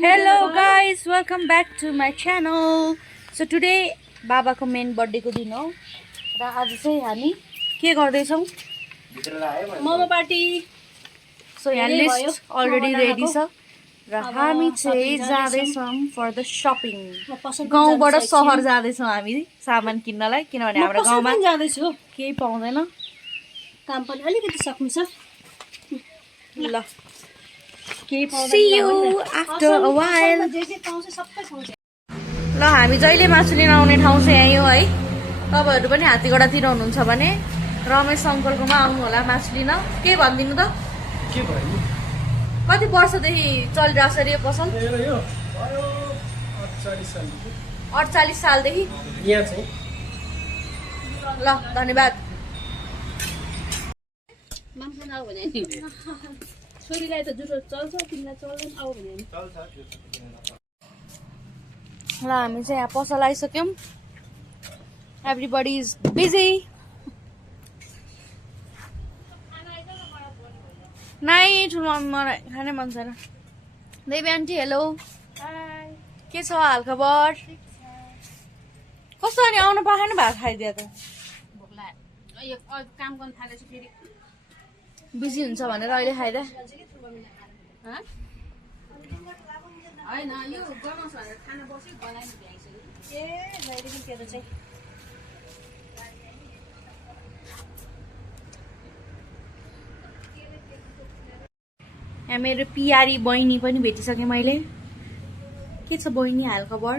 Hello guys, welcome back to my channel. So today बाबा को main birthday को दिन हो र आज चाहिँ हामी के गर्दै छौं मोमो पार्टी सो यहाँ लिस्ट अलरेडी रेडी छ र हामी चाहिँ जाँदै छौं फर द शपिङ गाउँबाट शहर जाँदै छौं हामी सामान किन्नलाई किनभने हाम्रो गाउँमा जाँदै छु केही पाउँदैन काम पनि अलिकति सक्नु छ ल See you after a while. ल हामी जहिले मासु लिन आउने ठाउँ चाहिँ यही हो है तपाईहरु पनि हात्तीगडातिर हुनुहुन्छ भने रमेश अंकलकोमा आउनु होला मासु लिन के भन्दिनु त के भयो कति वर्षदेखि चलिरहेछ रे पसल यो 48 साल 48 सालदेखि यहाँ चाहिँ ल धन्यवाद मान्छे नआउ भने नि छोरीलाई त जुरो चल्छ तिमीलाई चल्दैन आउ भने नि ल हामी चाहिँ यहाँ पसल आइसक्यौं एभ्रीबडी इज बिजी नाइ ठुलो मलाई खानै मन छैन देवी आन्टी हेलो के छ हालखबर कस्तो अनि आउनु पाएन भात खाइदिए त भोकला यो काम गर्न थालेछ फेरि बिजी हुन्छ भनेर अहिले खाइदा हैन यो गनाउँछ भनेर खाना बस्यो बनाइनु भ्याइसक्यो ए जहिले पनि चाहिँ यहाँ मेरो पियारी बहिनी पनि भेटिसकेँ मैले के छ बहिनी हालखबर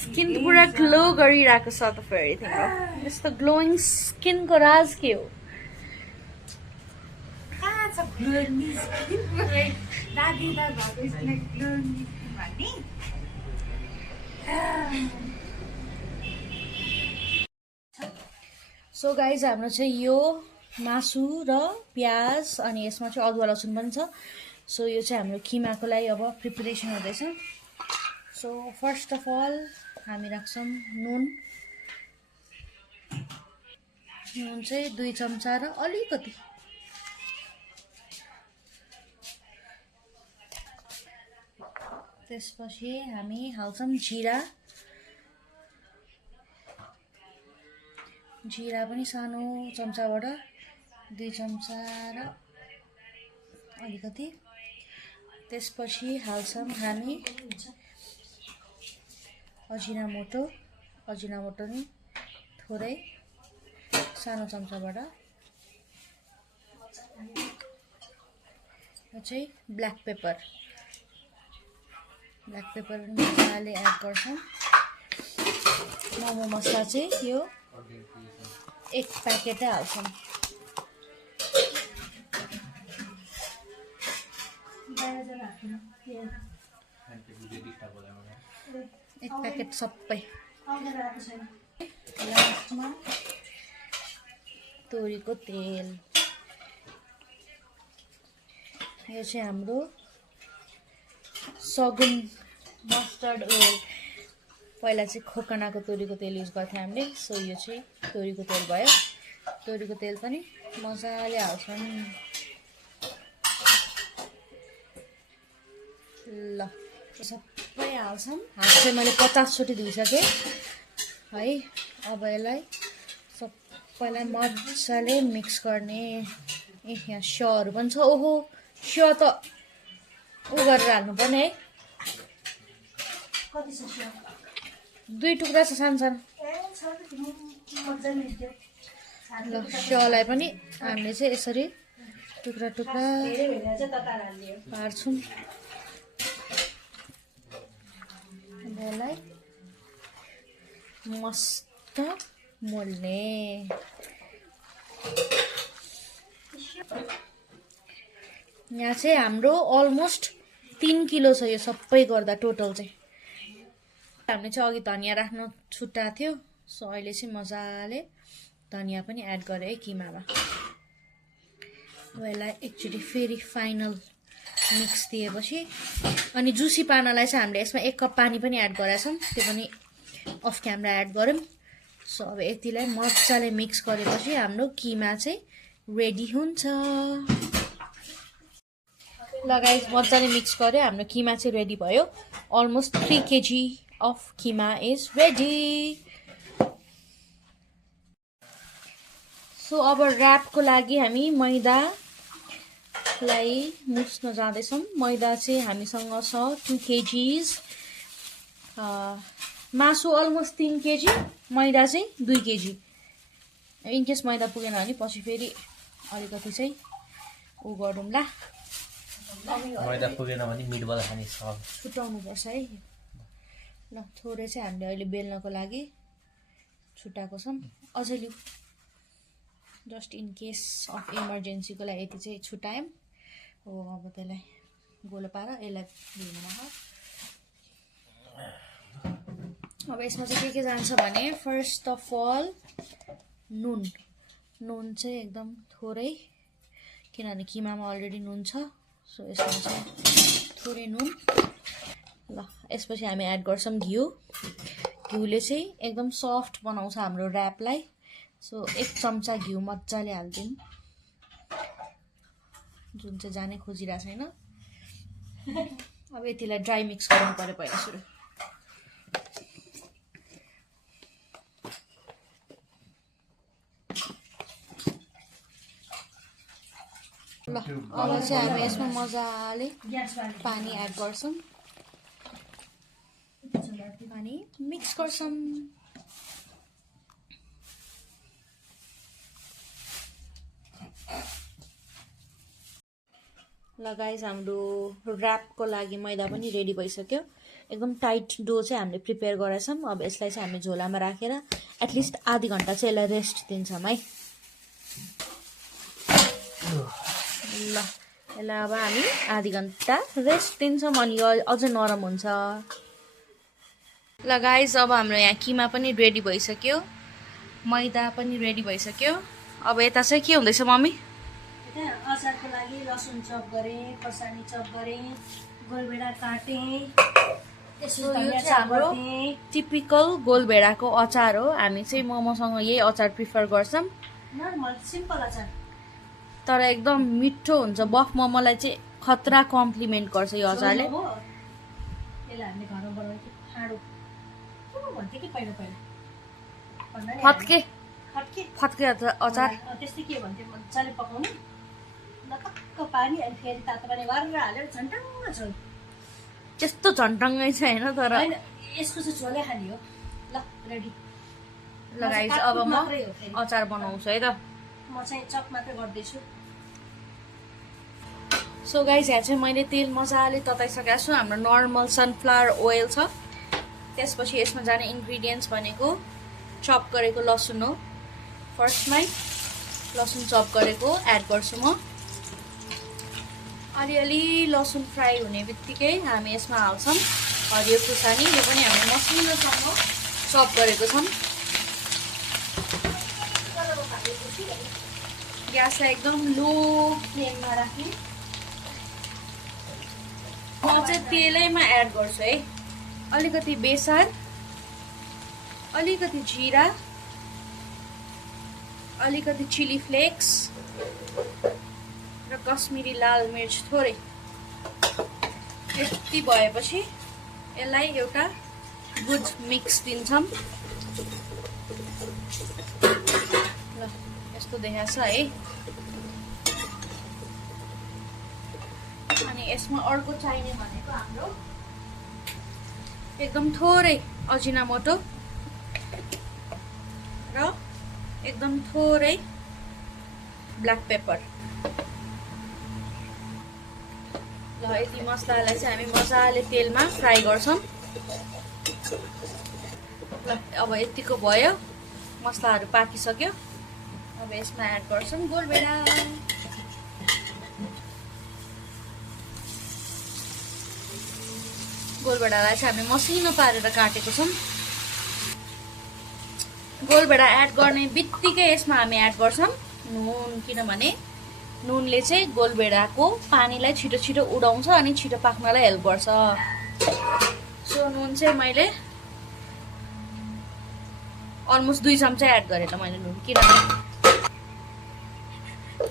स्किन पुरा ग्लो गरिरहेको छ त फेरि तिम्रो यस्तो ग्लोइङ स्किनको राज के हो सो गाइज हाम्रो चाहिँ यो मासु र प्याज अनि यसमा चाहिँ अदुवा लसुन पनि छ सो यो चाहिँ हाम्रो किमाको लागि अब प्रिपरेसन हुँदैछ सो फर्स्ट अफ अल हामी राख्छौँ नुन नुन चाहिँ 2 चम्चा र अलिकति त्यसपछि हामी हाल्छौँ जिरा जिरा पनि सानो चम्चाबाट 2 चम्चा र अलिकति त्यसपछि हाल्छौँ हामी अजिनामोटो नि थोरै सानो चम्चाबाट यो चाहिँ ब्ल्याक पेपर पनि मजाले एड गर्छौँ मोमो मसला चाहिँ यो 1 प्याकेटै हाल्छौँ एक प्याकेट सबै लास्टमा तोरीको तेल यो चाहिँ हाम्रो सगुन मस्टर्ड ओइल पहिला चाहिँ खोकनाको तोरीको तेल युज गर्थ्यौँ हामीले सो यो चाहिँ तोरीको तेल भयो तोरीको तेल पनि मजाले हाल्छौँ ल सबै हाल्छौँ हात चाहिँ मैले 50 चोटि धुइसकेँ है अब यसलाई सबैलाई मजाले मिक्स गर्ने यहाँ स्योहरू पनि छ ओहो स्यो त उ गरेर हाल्नुपर्ने है कति छ स्यो 2 टुक्रा छ सानो ल स्योलाई पनि हामीले चाहिँ यसरी टुक्रा टुक्रा पार्छौँ यसलाई मस्त मोल्ने यहाँ चाहिँ हाम्रो अलमोस्ट 3 किलो छ यो सबै गर्दा टोटल चाहिँ हामीले चाहिँ अघि धनिया राख्न छुट्टाएको थियो सो अहिले चाहिँ मजाले धनिया पनि एड गरे है किमामा यसलाई एकचोटि फेरि फाइनल मिक्स दिएपछि अनि जुसी पार्नलाई चाहिँ हामीले यसमा 1 कप पानी पनि एड गरेछौँ त्यो पनि अफ क्यामेरा एड गरौँ सो अब यतिलाई मजाले मिक्स गरेपछि हाम्रो किमा चाहिँ रेडी हुन्छ ल गाइस मजाले मिक्स गर्यो हाम्रो किमा चाहिँ रेडी भयो अलमोस्ट 3 kg अफ किमा इज रेडी सो अब ऱ्यापको लागि हामी मैदालाई मुस्न जाँदैछौँ मैदा चाहिँ हामीसँग छ 2 kgs मासु अलमोस्ट 3 kg मैदा चाहिँ 2 kg इनकेस मैदा पुगेन भने पछि फेरि अलिकति चाहिँ उ गरौँला मैदा पुगेन भने मिटबल खाने छ छुटाउनुपर्छ है ल थोरै चाहिँ हामीले अहिले बेल्नको लागि छुटाएको छौँ अझै लिउँ जस्ट इन केस अफ इमर्जेन्सीको लागि यति चाहिँ छुटायौँ हो अब त्यसलाई गोलो पार यसलाई दिनमा अब यसमा चाहिँ के जान्छ भने फर्स्ट अफ अल नुन चाहिँ एकदम थोरै किनभने किमामा अलरेडी नुन छ सो यसमा चाहिँ थोरै नुन ल यसपछि हामी एड गर्छौँ घिउले चाहिँ एकदम सफ्ट बनाउँछ हाम्रो ऱ्यापलाई सो 1 चम्चा घिउ मजाले हाल्दिउँ जुन चाहिँ जानै खोजिरहेको छैन अब यतिलाई ड्राई मिक्स गर्नु पर्यो पहिला सुरु ल अब चाहिँ हामी यसमा मजाले पानी एड गर्छौँ पानी मिक्स गर्छौँ ल गाइस हाम्रो ऱ्यापको लागि मैदा पनि रेडी भइसक्यो एकदम टाइट डो चाहिँ हामीले प्रिपेयर गरेछौँ अब यसलाई चाहिँ हामी झोलामा राखेर एटलिस्ट आधी घन्टा चाहिँ यसलाई रेस्ट दिन्छौँ है ल यसलाई अब हामी आधी घन्टा रेस्ट दिन्छौँ अनि यो अझ नरम हुन्छ ल गाइस अब हाम्रो यहाँ किमा पनि रेडी भइसक्यो मैदा पनि रेडी भइसक्यो अब यता चाहिँ के हुँदैछ मम्मी अचारको लागि लसुन चप गरेँ खोर्सानी चप गरेँ गोलभेडा काटेँ यो चाहिँ हाम्रो टिपिकल गोलभेडाको अचार हो हामी चाहिँ मोमोसँग यही अचार प्रिफर गर्छौँ नर्मल सिम्पल अचार तर एकदम मिठो हुन्छ बफ मोमोलाई चाहिँ खतरा कम्प्लिमेन्ट गर्छ यो अचारले यसलाई हामीले घरमा बनाउँथ्यो खाडो के भन्थ्यो कि पहिला फत्के फट्के अचार त्यस्तै के भन्थ्यो मजाले पकाउनु नटक्क पानी अनि फेरि तातो पानी गरेर हालेर झन्टङ्ग झोल त्यस्तो झन्टङ्गै छ होइन तर होइन यसको चाहिँ झोलै खाने हो ल रेडी ल गाइस अब म अचार बनाउँछु है त म चाहिँ चप मात्रै गर्दैछु सो गाइस यहाँ चाहिँ मैले तेल मजाले तताइसकेको छु हाम्रो नर्मल सनफ्लावर ओइल छ त्यसपछि यसमा जाने इन्ग्रिडियन्ट्स भनेको चप गरेको लसुन हो फर्स्टमै लसुन चप गरेको एड गर्छु म अलिअलि लसुन फ्राई हुने बित्तिकै हामी यसमा हाल्छौँ हरियो खुर्सानी यो पनि हामीले मसिनोसँग चप गरेको छौँ ग्यासलाई एकदम लो फ्लेममा राख्ने म चाहिँ तेलैमा एड गर्छु है अलिकति बेसार अलिकति जिरा अलिकति चिली फ्लेक्स र कश्मिरी लाल मिर्च थोरै यति भएपछि यसलाई एउटा गुड मिक्स दिन्छौँ ल यस्तो देखाएको छ है अनि यसमा अर्को चाहिने भनेको हाम्रो एकदम थोरै अजिनामोटो र एकदम थोरै ब्ल्याक पेपर ल यति मसलालाई चाहिँ हामी मजाले तेलमा फ्राई गर्छौँ ल अब यतिको भयो मसलाहरू पाकिसक्यो अब यसमा एड गर्छौँ गोलभेडा गोलभेडालाई चाहिँ हामी मसिनो पारेर काटेको छौँ गोलभेडा एड गर्ने बित्तिकै यसमा हामी एड गर्छौँ नुन किनभने नुनले चाहिँ गोलभेडाको पानीलाई छिटो छिटो उडाउँछ अनि छिटो पाक्नलाई हेल्प गर्छ सो नुन चाहिँ मैले अलमोस्ट 2 चम्चा एड गरेँ त मैले नुन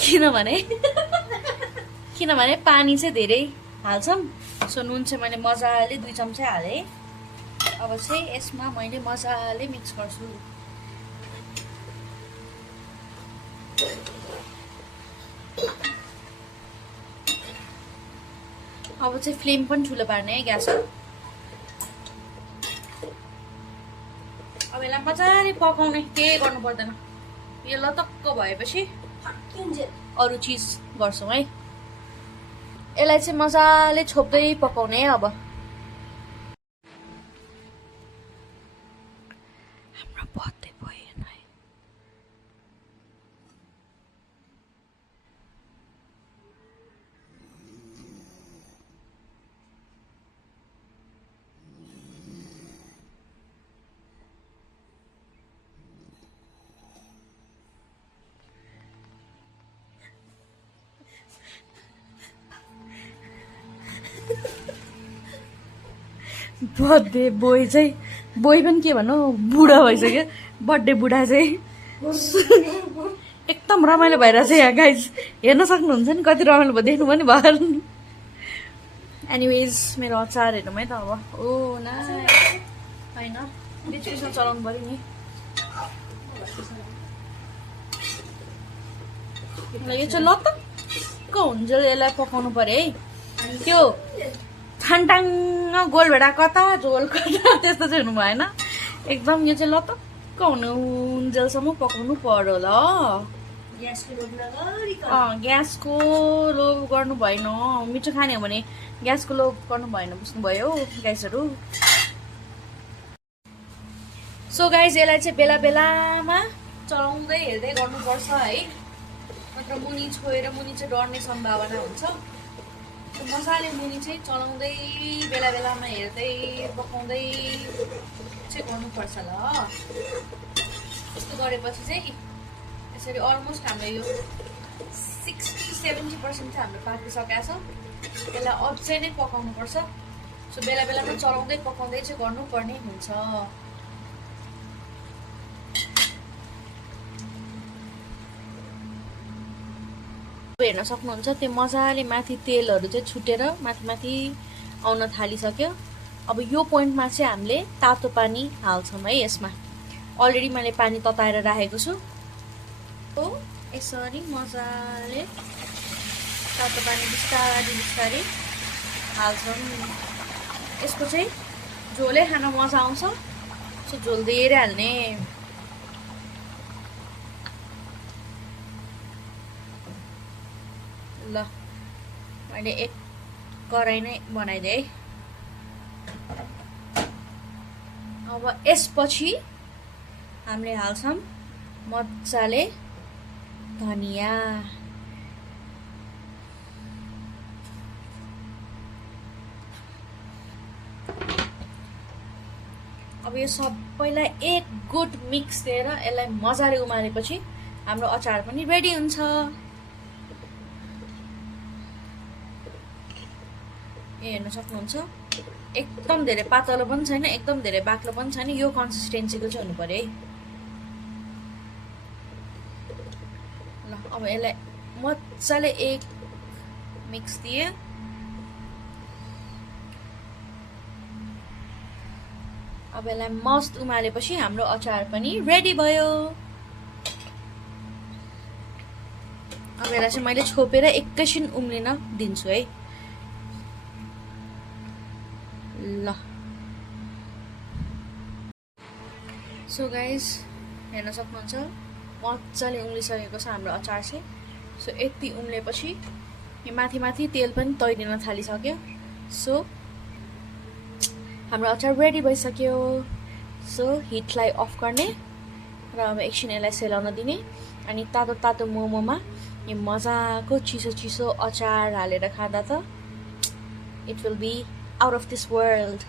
किनभने किनभने पानी चाहिँ धेरै हाल्छौँ। सो नुन चाहिँ मैले मजाले 2 चम्चा हालेँ। अब चाहिँ यसमा मैले मजाले मिक्स गर्छु। अब चाहिँ फ्लेम पनि ठुलो पार्ने है ग्यासको। अब यसलाई मजाले पकाउने, केही गर्नु पर्दैन। यो लतक्क भएपछि अरू चिज गर्छौँ है। यसलाई चाहिँ मजाले छोप्दै पकाउने है। अब हाम्रो बर्थडे भयो है। बर्थडे बोय चाहिँ बोय पनि के भन्नु बुढा भइसक्यो। बर्थडे बुढा चाहिँ एकदम रमाइलो भइरहेछ यहाँ गाइज। हेर्न सक्नुहुन्छ नि कति रमाइलो भयो, देख्नु पनि भएन। एनिवेज मेरो अचार हेर्नु है त। अब ओ ना होइन बिचमा चलाउनु पऱ्यो नि। यो चाहिँ लतक्क हुन्छ, यसलाई पकाउनु पऱ्यो है। त्यो छान्टाङ्ग गोलभेडा कता झोल कता त्यस्तो चाहिँ हुनु भएन। एकदम यो चाहिँ लतक्क हुनुन्जेलसम्म पकाउनु पर्यो ल। ग्यासको लोभ गर्नु भएन। मिठो खाने हो भने ग्यासको लोभ गर्नु भएन, बुझ्नुभयो गाइसहरू। सो गाइस यसलाई चाहिँ बेला बेलामा चलाउँदै हेर्दै गर्नुपर्छ है। नत्र मुनि छोएर मुनि चाहिँ डढ्ने सम्भावना हुन्छ। मजाले मुनि चाहिँ चलाउँदै बेला बेलामा हेर्दै पकाउँदै चाहिँ गर्नुपर्छ ल। यस्तो गरेपछि चाहिँ यसरी अलमोस्ट हाम्रो यो 60-70% चाहिँ हाम्रो पाकिसकेको छ। यसलाई अझै नै पकाउनुपर्छ। सो बेला बेलामा चलाउँदै पकाउँदै चाहिँ गर्नुपर्ने हुन्छ। हेर्न सक्नुहुन्छ त्यो मजाले माथि तेलहरू चाहिँ छुटेर माथि माथि आउन थालिसक्यो। अब यो पोइन्टमा चाहिँ हामीले तातो पानी हाल्छौँ है। यसमा अलरेडी मैले पानी तताएर राखेको छु। हो यसरी मजाले तातो पानी बिस्तारै बिस्तारै हाल्छौँ। यसको चाहिँ झोलै खान मजा आउँछ। सो झोल धेरै हाल्ने। ल मैले एक कराई नै बनाइदिएँ है। अब यसपछि हामीले हाल्छौँ मजाले धनिया। अब यो सबैलाई एक गुड मिक्स दिएर यसलाई मजाले उमालेपछि हाम्रो अचार पनि रेडी हुन्छ। हेर्न सक्नुहुन्छ एकदम धेरै पातलो पनि छैन, एकदम धेरै बाक्लो पनि छैन। यो कन्सिस्टेन्सीको चाहिँ हुनु पर्यो है। ल अब यसलाई मजाले एक मिक्स दिए। अब यसलाई मस्त उमालेपछि हाम्रो अचार पनि रेडी भयो। अब यसलाई चाहिँ मैले छोपेर एकैछिन उम्लिन दिन्छु है। ल सो गाइज हेर्न सक्नुहुन्छ मजाले उम्लिसकेको छ हाम्रो अचार चाहिँ। सो यति उम्लेपछि यो माथि माथि तेल पनि तैरिन थालिसक्यो। सो हाम्रो अचार रेडी भइसक्यो। सो हिटलाई अफ गर्ने र अब एकछिन यसलाई सेलाउन दिने। अनि तातो तातो मोमोमा यो मजाको चिसो चिसो अचार हालेर खाँदा त it will be out of this world.